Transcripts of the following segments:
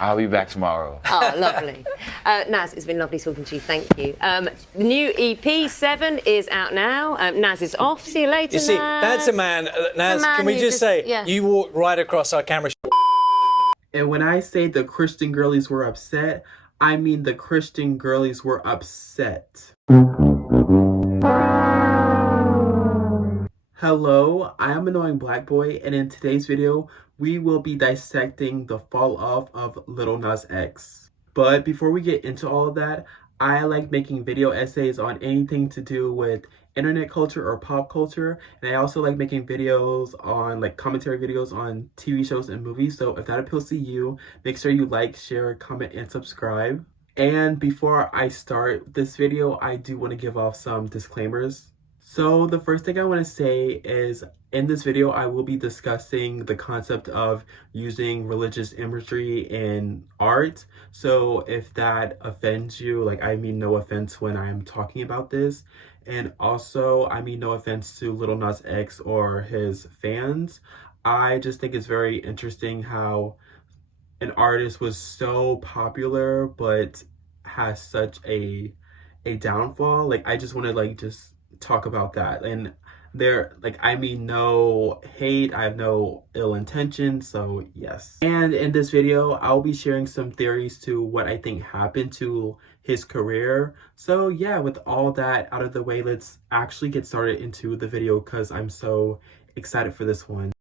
I'll be back tomorrow. Oh, lovely. Naz, it's been lovely talking to you. Thank you. The new EP, 7, is out now. Naz is off. See you later, You see, Naz. that's a man. Naz, can we just say, you walked right across our camera. And when I say the Christian girlies were upset, I mean the Christian girlies were upset. Hello, I am Annoying Black Boy, and in today's video, we will be dissecting the fall off of Lil Nas X. But before we get into all of that, I like making video essays on anything to do with internet culture or pop culture, and I also like making videos on commentary videos on TV shows and movies. So if that appeals to you, make sure you like, share, comment, and subscribe. And before I start this video, I do want to give off some disclaimers. So the first thing I want to say is, in this video, I will be discussing the concept of using religious imagery in art. So if that offends you, I mean no offense when I'm talking about this. And also, I mean no offense to Lil Nas X or his fans. I just think it's very interesting how an artist was so popular but has such a downfall. I just want to just talk about that. And I mean no hate, I have no ill intention, so yes. And in this video, I'll be sharing some theories to what I think happened to his career. So yeah, with all that out of the way, let's actually get started into the video because I'm so excited for this one.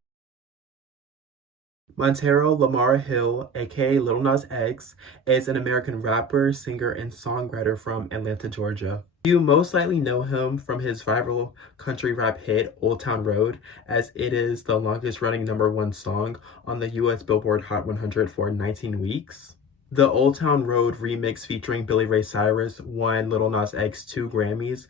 Montero Hill, aka Lil Nas X, is an American rapper, singer, and songwriter from Atlanta, Georgia. You most likely know him from his viral country rap hit, Old Town Road, as it is the longest running #1 song on the US Billboard Hot 100 for 19 weeks. The Old Town Road remix featuring Billy Ray Cyrus won Lil Nas X 2 Grammys,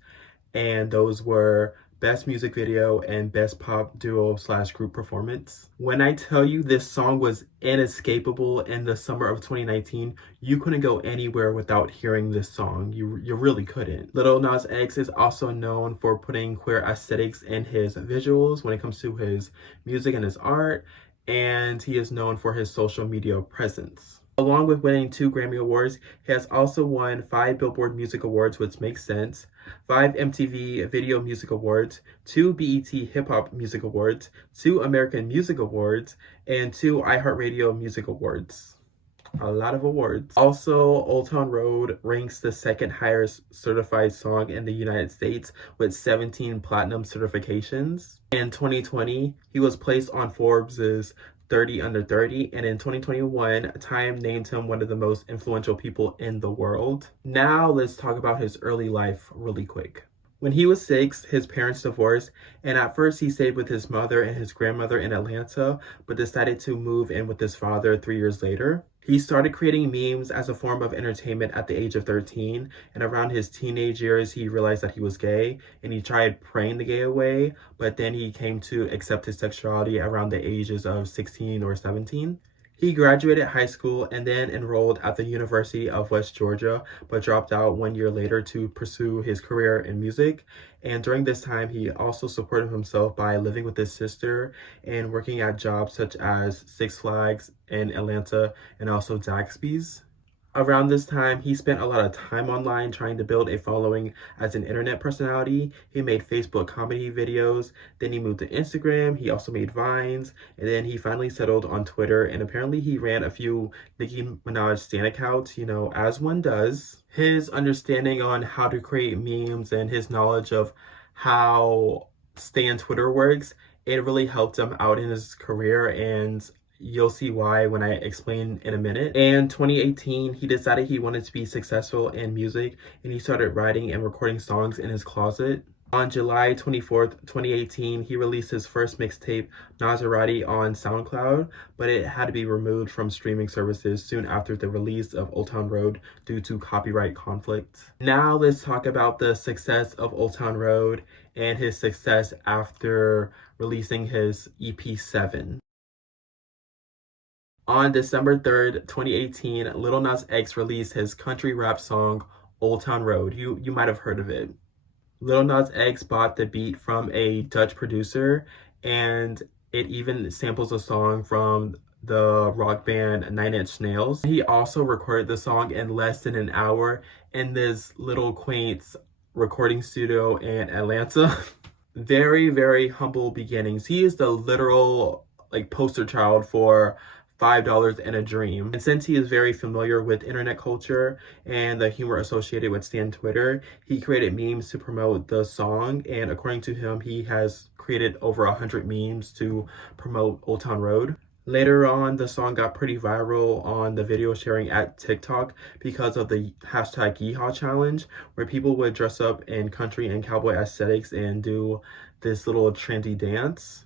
and those were Best Music Video and Best Pop Duo/Group Performance. When I tell you this song was inescapable in the summer of 2019, you couldn't go anywhere without hearing this song. You really couldn't. Lil Nas X is also known for putting queer aesthetics in his visuals when it comes to his music and his art, and he is known for his social media presence. Along with winning 2 Grammy Awards, he has also won 5 Billboard Music Awards, which makes sense, 5 MTV Video Music Awards, 2 BET Hip Hop Music Awards, 2 American Music Awards, and 2 iHeartRadio Music Awards. A lot of awards. Also, Old Town Road ranks the 2nd highest certified song in the United States with 17 platinum certifications. In 2020, he was placed on Forbes' 30 Under 30, and in 2021, Time named him one of the most influential people in the world. Now let's talk about his early life really quick. When he was 6, his parents divorced, and at first he stayed with his mother and his grandmother in Atlanta, but decided to move in with his father 3 years later. He started creating memes as a form of entertainment at the age of 13, and around his teenage years, he realized that he was gay, and he tried praying the gay away, but then he came to accept his sexuality around the ages of 16 or 17. He graduated high school and then enrolled at the University of West Georgia, but dropped out 1 year later to pursue his career in music. And during this time, he also supported himself by living with his sister and working at jobs such as Six Flags in Atlanta and also Zaxby's. Around this time, he spent a lot of time online trying to build a following as an internet personality. He made Facebook comedy videos, then he moved to Instagram, he also made Vines, and then he finally settled on Twitter, and apparently he ran a few Nicki Minaj stan accounts, as one does. His understanding on how to create memes and his knowledge of how stan Twitter works, it really helped him out in his career, and you'll see why when I explain in a minute. In 2018, he decided he wanted to be successful in music, and he started writing and recording songs in his closet. On July 24th, 2018, he released his first mixtape, Nazarati, on SoundCloud, but it had to be removed from streaming services soon after the release of Old Town Road due to copyright conflict. Now let's talk about the success of Old Town Road and his success after releasing his EP 7. On December 3rd, 2018, Lil Nas X released his country rap song, Old Town Road. You might have heard of it. Lil Nas X bought the beat from a Dutch producer, and it even samples a song from the rock band Nine Inch Nails. He also recorded the song in less than an hour in this little quaint recording studio in Atlanta. Very, very humble beginnings. He is the literal like poster child for $5 and a dream. And since he is very familiar with internet culture and the humor associated with Stan Twitter, he created memes to promote the song. And according to him, he has created over 100 memes to promote Old Town Road. Later on, the song got pretty viral on the video sharing at TikTok because of the hashtag Yeehaw challenge, where people would dress up in country and cowboy aesthetics and do this little trendy dance.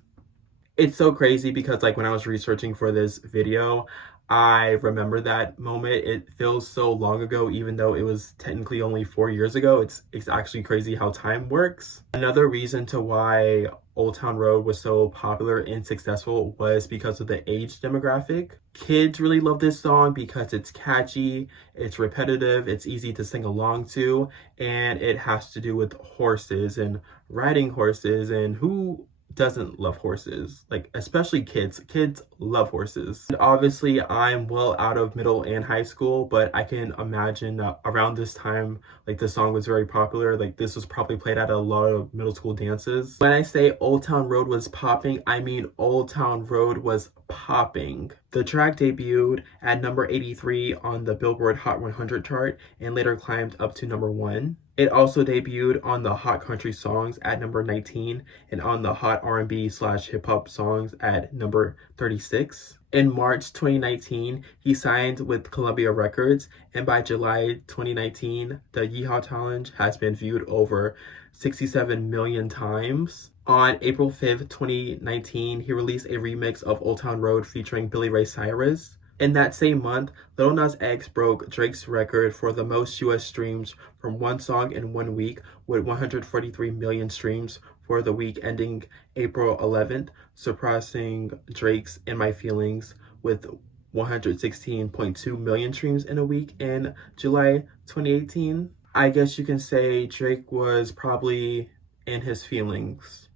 It's so crazy because like when I was researching for this video, I remember that moment. It feels so long ago, even though it was technically only 4 years ago. It's actually crazy how time works. Another reason to why Old Town Road was so popular and successful was because of the age demographic. Kids really love this song because it's catchy, it's repetitive, it's easy to sing along to, and it has to do with horses and riding horses, and who doesn't love horses? Like, especially kids. Kids love horses. And obviously, I'm well out of middle and high school, but I can imagine around this time, like, the song was very popular. Like, this was probably played at a lot of middle school dances. When I say Old Town Road was popping, I mean Old Town Road was popping. The track debuted at number 83 on the Billboard Hot 100 chart and later climbed up to number 1. It also debuted on the Hot Country Songs at number 19 and on the Hot R&B/Hip-Hop Songs at number 36. In March 2019, he signed with Columbia Records, and by July 2019, the Yeehaw Challenge has been viewed over 67 million times. On April 5th, 2019, he released a remix of Old Town Road featuring Billy Ray Cyrus. In that same month, Lil Nas X broke Drake's record for the most US streams from one song in 1 week with 143 million streams for the week ending April 11th, surpassing Drake's In My Feelings with 116.2 million streams in a week in July 2018. I guess you can say Drake was probably in his feelings.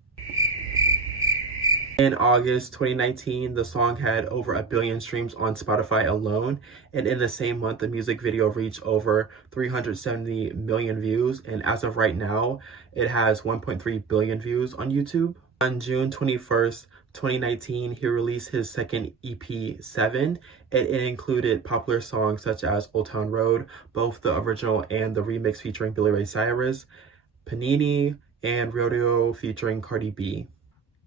In August 2019, the song had over 1 billion streams on Spotify alone, and in the same month, the music video reached over 370 million views, and as of right now, it has 1.3 billion views on YouTube. On June 21st, 2019, he released his second EP, 7, and it included popular songs such as Old Town Road, both the original and the remix featuring Billy Ray Cyrus, Panini, and Rodeo featuring Cardi B.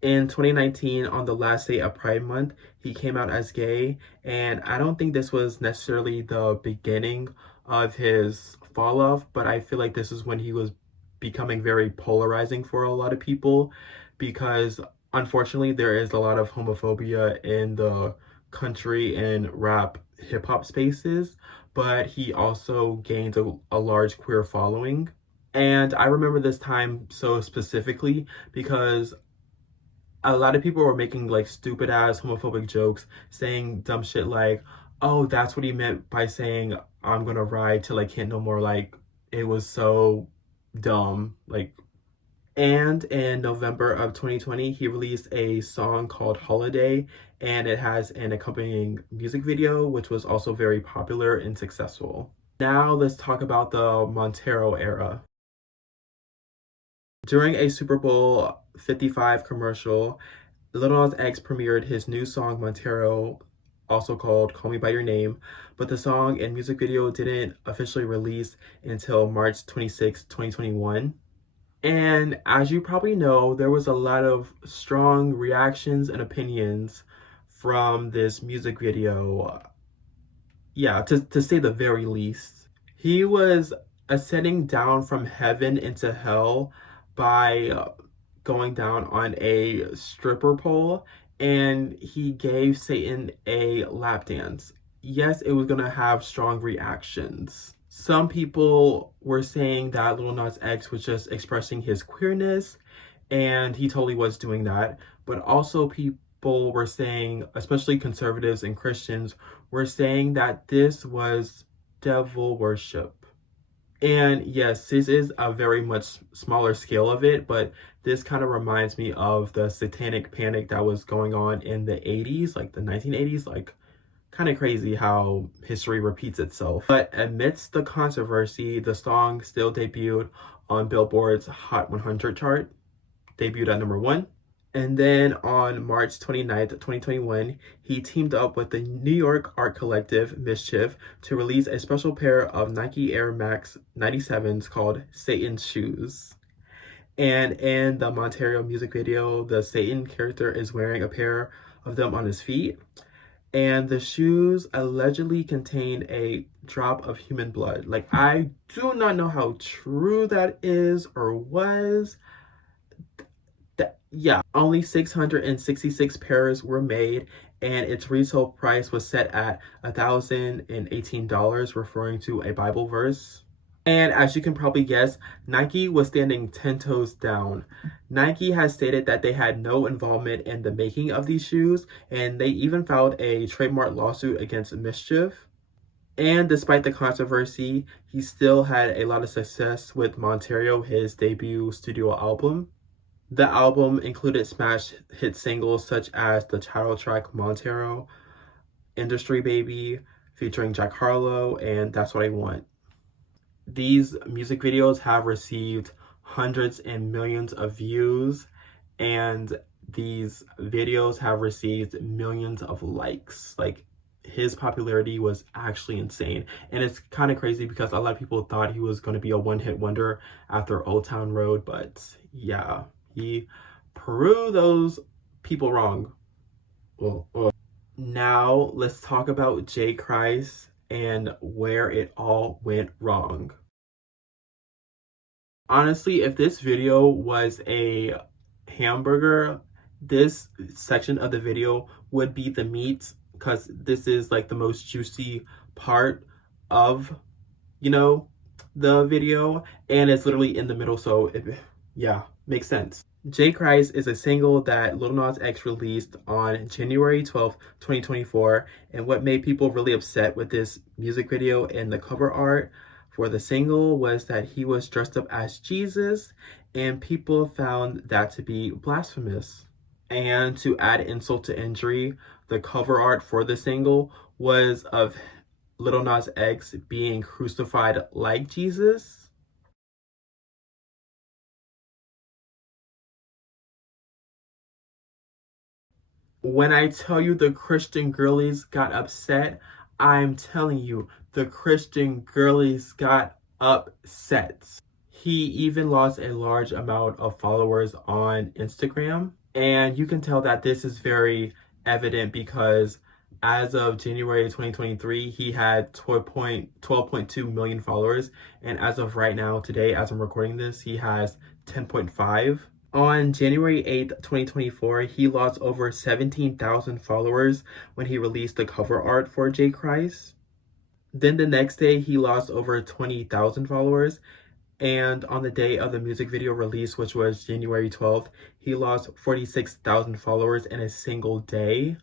In 2019, on the last day of Pride Month, he came out as gay, and I don't think this was necessarily the beginning of his fall off, but I feel like this is when he was becoming very polarizing for a lot of people, because unfortunately there is a lot of homophobia in the country and rap hip-hop spaces, but he also gained a large queer following. And I remember this time so specifically because a lot of people were making like stupid ass homophobic jokes, saying dumb shit like, oh, that's what he meant by saying I'm gonna ride till I can't no more. Like, it was so dumb. Like, and in November of 2020, he released a song called Holiday, and it has an accompanying music video, which was also very popular and successful. Now let's talk about the Montero era. During a Super Bowl 55 commercial, Lil Nas X premiered his new song Montero, also called Call Me By Your Name, but the song and music video didn't officially release until March 26, 2021. And as you probably know, there was a lot of strong reactions and opinions from this music video. Yeah, to say the very least. He was ascending down from heaven into hell by going down on a stripper pole, and he gave Satan a lap dance. Yes, it was gonna have strong reactions. Some people were saying that Lil Nas X was just expressing his queerness, and he totally was doing that. But also people were saying, especially conservatives and Christians, were saying that this was devil worship. And yes, this is a very much smaller scale of it, but this kind of reminds me of the satanic panic that was going on in the 80s, like the 1980s, like kind of crazy how history repeats itself. But amidst the controversy, the song still debuted on Billboard's Hot 100 chart, debuted at #1. And then on March 29th, 2021, he teamed up with the New York art collective Mischief to release a special pair of Nike Air Max 97s called Satan's Shoes. And in the Montero music video, the Satan character is wearing a pair of them on his feet. And the shoes allegedly contained a drop of human blood. Like, I do not know how true that is or was. Yeah, only 666 pairs were made, and its retail price was set at $1,018, referring to a Bible verse. And as you can probably guess, Nike was standing 10 toes down. Nike has stated that they had no involvement in the making of these shoes, and they even filed a trademark lawsuit against Mischief. And despite the controversy, he still had a lot of success with Montero, his debut studio album. The album included smash hit singles such as the title track Montero, Industry Baby, featuring Jack Harlow, and That's What I Want. These music videos have received hundreds and millions of views, and these videos have received millions of likes. Like, his popularity was actually insane. And it's kind of crazy because a lot of people thought he was going to be a one-hit wonder after Old Town Road, but yeah. He proved those people wrong. Now let's talk about J. Christ and where it all went wrong. Honestly, if this video was a hamburger, this section of the video would be the meat, because this is like the most juicy part of, the video, and it's literally in the middle, so yeah, makes sense. J. Christ is a single that Lil Nas X released on January 12th, 2024, and what made people really upset with this music video and the cover art for the single was that he was dressed up as Jesus, and people found that to be blasphemous. And to add insult to injury, the cover art for the single was of Lil Nas X being crucified like Jesus. When I tell you the Christian girlies got upset, I'm telling you, the Christian girlies got upset. He even lost a large amount of followers on Instagram. And you can tell that this is very evident because as of January 2023, he had 12.2 million followers. And as of right now, today, as I'm recording this, he has 10.5. On January 8th, 2024, he lost over 17,000 followers when he released the cover art for J. Christ. Then the next day, he lost over 20,000 followers. And on the day of the music video release, which was January 12th, he lost 46,000 followers in a single day.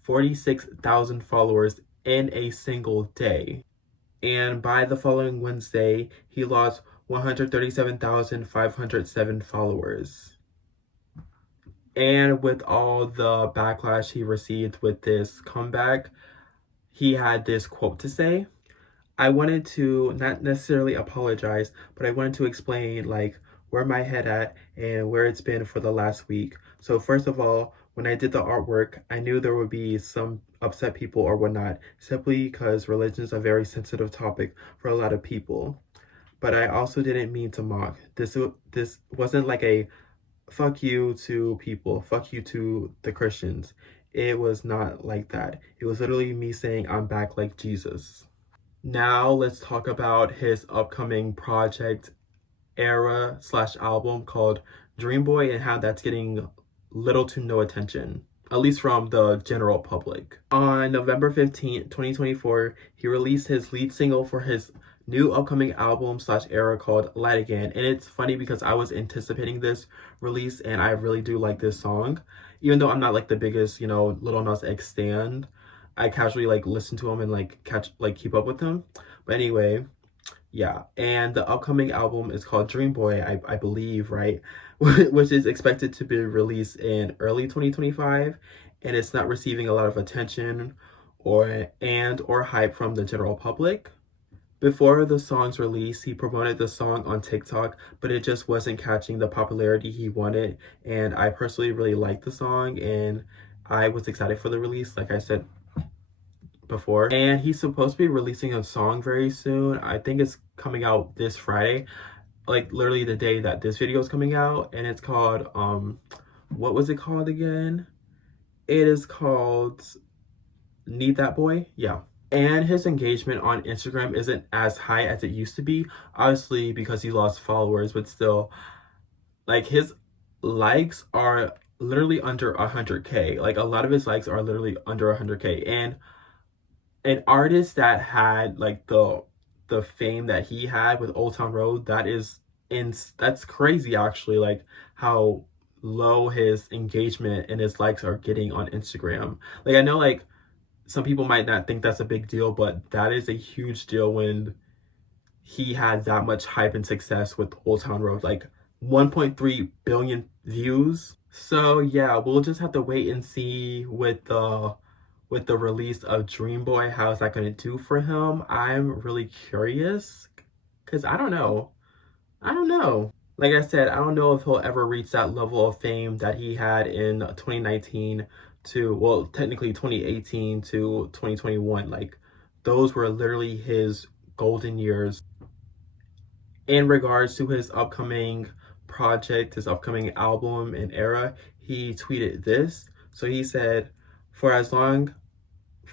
46,000 followers in a single day. And by the following Wednesday, he lost 137,507 followers. And with all the backlash he received with this comeback, he had this quote to say. I wanted to not necessarily apologize, but I wanted to explain like where my head at and where it's been for the last week. So first of all, when I did the artwork, I knew there would be some upset people or whatnot, simply because religion is a very sensitive topic for a lot of people. But I also didn't mean to mock. This wasn't like a fuck you to people, fuck you to the Christians. It was not like that. It was literally me saying I'm back like Jesus. Now let's talk about his upcoming project era/album called Dream Boy and how that's getting little to no attention, at least from the general public. On November 15th, 2024, he released his lead single for his new upcoming album/era called Light Again. And it's funny because I was anticipating this release and I really do like this song. Even though I'm not like the biggest, Lil Nas X stan, I casually like listen to him and like keep up with him. But anyway, Yeah, and the upcoming album is called Dream Boy, I believe, right? Which is expected to be released in early 2025, and it's not receiving a lot of attention or hype from the general public. Before the song's release, he promoted the song on TikTok, but it just wasn't catching the popularity he wanted. And I personally really liked the song, and I was excited for the release, like I said before. And he's supposed to be releasing a song very soon. I think it's coming out this Friday, like literally the day that this video is coming out. And it's called, what was it called again? It is called Need That Boy? Yeah. And his engagement on Instagram isn't as high as it used to be, obviously because he lost followers, but still, like, his likes are literally under 100K. Like, a lot of his likes are literally under 100K. And an artist that had like the fame that he had with Old Town Road, that's crazy actually, like how low his engagement and his likes are getting on Instagram. Like, I know like some people might not think that's a big deal, but that is a huge deal when he had that much hype and success with Old Town Road, like 1.3 billion views. So yeah, we'll just have to wait and see with the release of Dream Boy, how is that going to do for him. I'm really curious because I don't know. Like I said, I don't know if he'll ever reach that level of fame that he had in 2019 to, well, technically 2018 to 2021. Like, those were literally his golden years. In regards to his upcoming project, his upcoming album and era, he tweeted this. So he said, For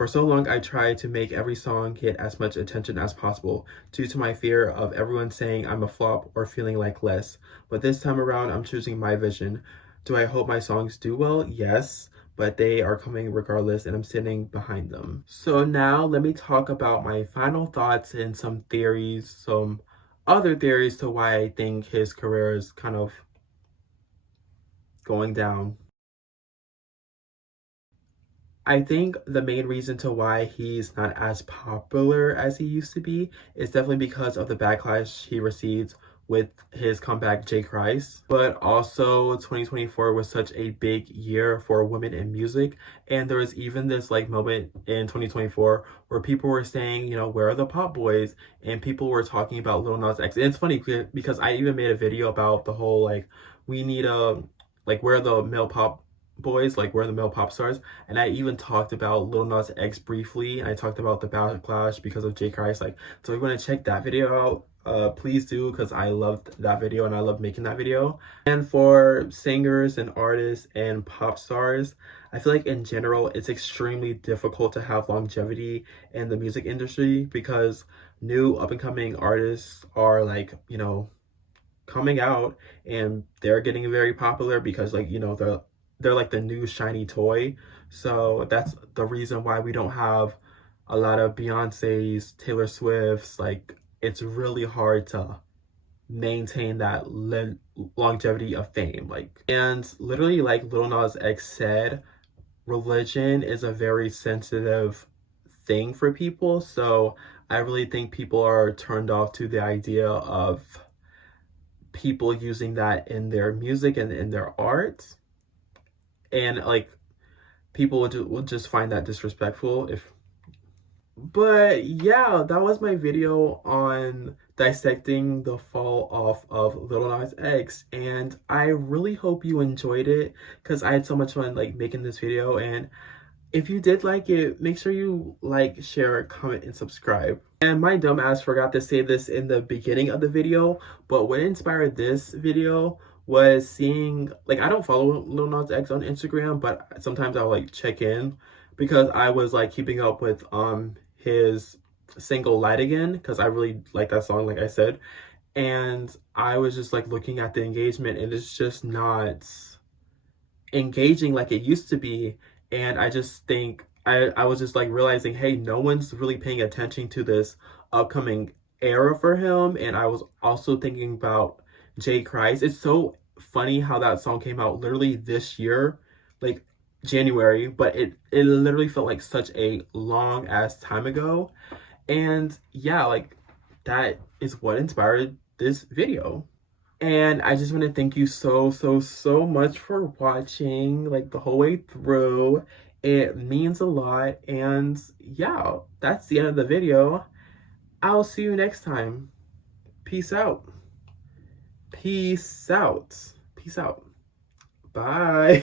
so long, I tried to make every song get as much attention as possible due to my fear of everyone saying I'm a flop or feeling like less. But this time around, I'm choosing my vision. Do I hope my songs do well? Yes, but they are coming regardless and I'm sitting behind them. So now let me talk about my final thoughts and some theories, some other theories to why I think his career is kind of going down. I think the main reason to why he's not as popular as he used to be is definitely because of the backlash he received with his comeback, J. Christ. But also 2024 was such a big year for women in music. And there was even this like moment in 2024 where people were saying, you know, where are the pop boys? And people were talking about Lil Nas X. And it's funny because I even made a video about the whole like, we need where are the male pop boys, like where are the male pop stars. And I even talked about Lil Nas X briefly, and I talked about the backlash because of J. Christ. Like, so if you want to check that video out, please do, because I loved that video and I loved making that video. And for singers and artists and pop stars, I feel like in general it's extremely difficult to have longevity in the music industry because new up-and-coming artists are like, you know, coming out and they're getting very popular because, like, you know, they're like the new shiny toy. So that's the reason why we don't have a lot of Beyonce's, Taylor Swift's. Like, it's really hard to maintain that longevity of fame. Like, and literally, like Lil Nas X said, religion is a very sensitive thing for people. So I really think people are turned off to the idea of people using that in their music and in their art. And like, people will just find that disrespectful. But yeah, that was my video on dissecting the fall off of Lil Nas X, and I really hope you enjoyed it because I had so much fun like making this video. And if you did like it, make sure you like, share, comment, and subscribe. And my dumb ass forgot to say this in the beginning of the video, but what inspired this video was seeing, like, I don't follow Lil Nas X on Instagram, but sometimes I'll like check in because I was like keeping up with his single Light Again because I really like that song, like I said. And I was just like looking at the engagement and it's just not engaging like it used to be. And I just think I was just like realizing, hey, no one's really paying attention to this upcoming era for him. And I was also thinking about J. Christ. It's so funny how that song came out literally this year, like January, but it literally felt like such a long ass time ago. And yeah, like, that is what inspired this video. And I just want to thank you so much for watching, like, the whole way through. It means a lot. And yeah, that's the end of the video. I'll see you next time. Peace out. Peace out. Peace out. Bye.